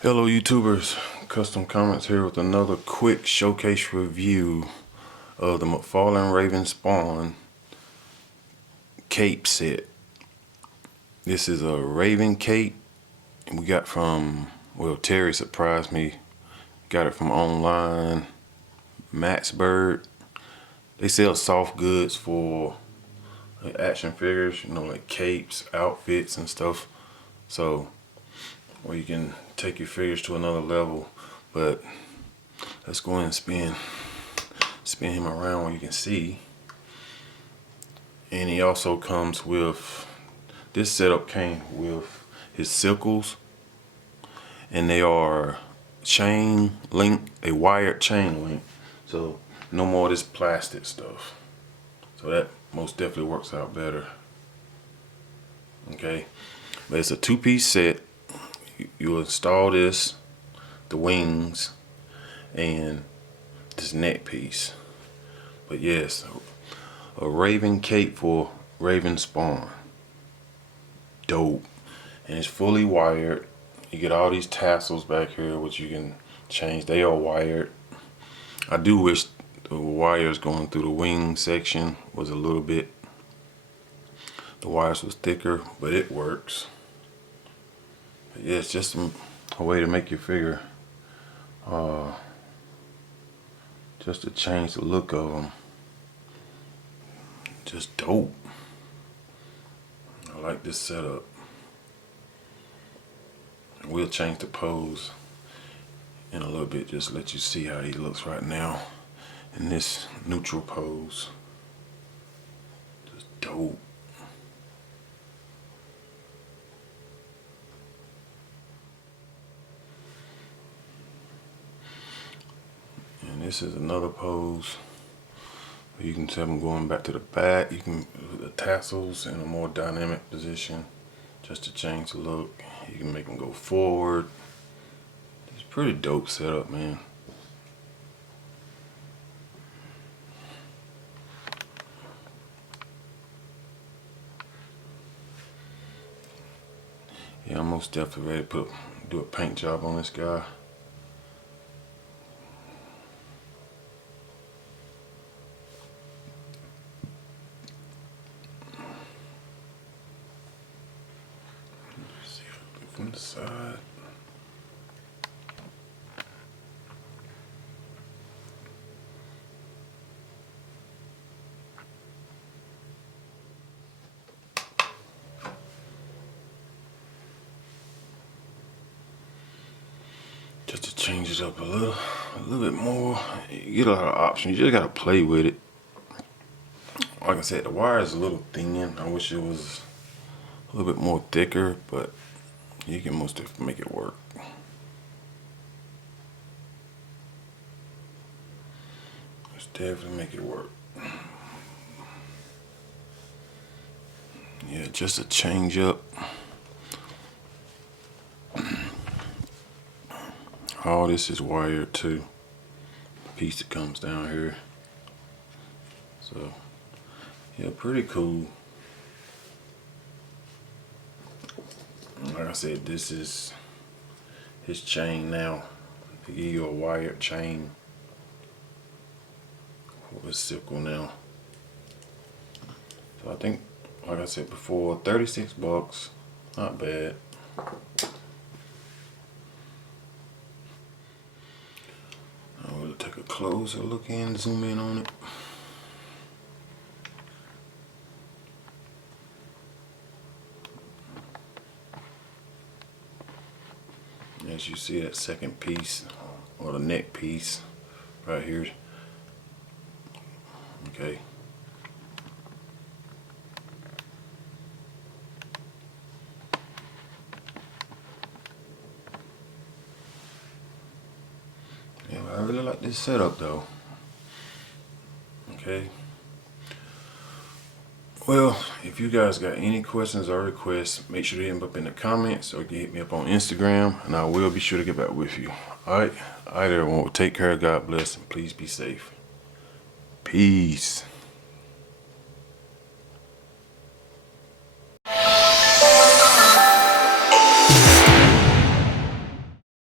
Hello YouTubers, Custom Comments here with another quick showcase review of the Mcfarlane Raven Spawn cape set. This is a Raven cape we got from, well, Terry surprised me, got it from online, Maxbird. They sell soft goods for like action figures, you know, like capes, outfits and stuff. So where you can take your figures to another level. But let's go ahead and spin him around where you can see. And he also comes with, this setup came with his sickles, and they are chain link, a wired chain link, so no more of this plastic stuff. So that most definitely works out better. Okay, but it's a two-piece set. You install this, the wings, and this neck piece. But yes, a Raven cape for Raven Spawn. Dope. And it's fully wired. You get all these tassels back here which you can change. They are wired. I do wish the wires going through the wing section was a little bit, the wires was thicker, but it works. But yeah, it's just a way to make your figure, just to change the look of them. Just dope. I like this setup. We'll change the pose in a little bit, just let you see how he looks right now in this neutral pose. Just dope. And this is another pose. You can have them going back to the back. You can put the tassels in a more dynamic position just to change the look. You can make them go forward. It's a pretty dope setup, man. Yeah, I'm most definitely ready to do a paint job on this guy. From the side. Just to change it up a little bit more. You get a lot of options. You just gotta play with it. Like I said, the wire is a little thin. I wish it was a little bit more thicker, but you can most definitely make it work. Just definitely make it work. Yeah, just a change up. All this is wired too. The piece that comes down here. So yeah, pretty cool. Like I said, this is his chain now. They give you a wired chain with a sickle now. So I think, like I said before, 36 bucks, not bad. I'm gonna take a closer look in, zoom in on it. As you see, that second piece, or the neck piece, right here. Okay. Yeah, I really like this setup though. Okay. Well, if you guys got any questions or requests, make sure to hit them up in the comments or hit me up on Instagram, and I will be sure to get back with you. Alright, everyone. Take care, God bless, and please be safe. Peace.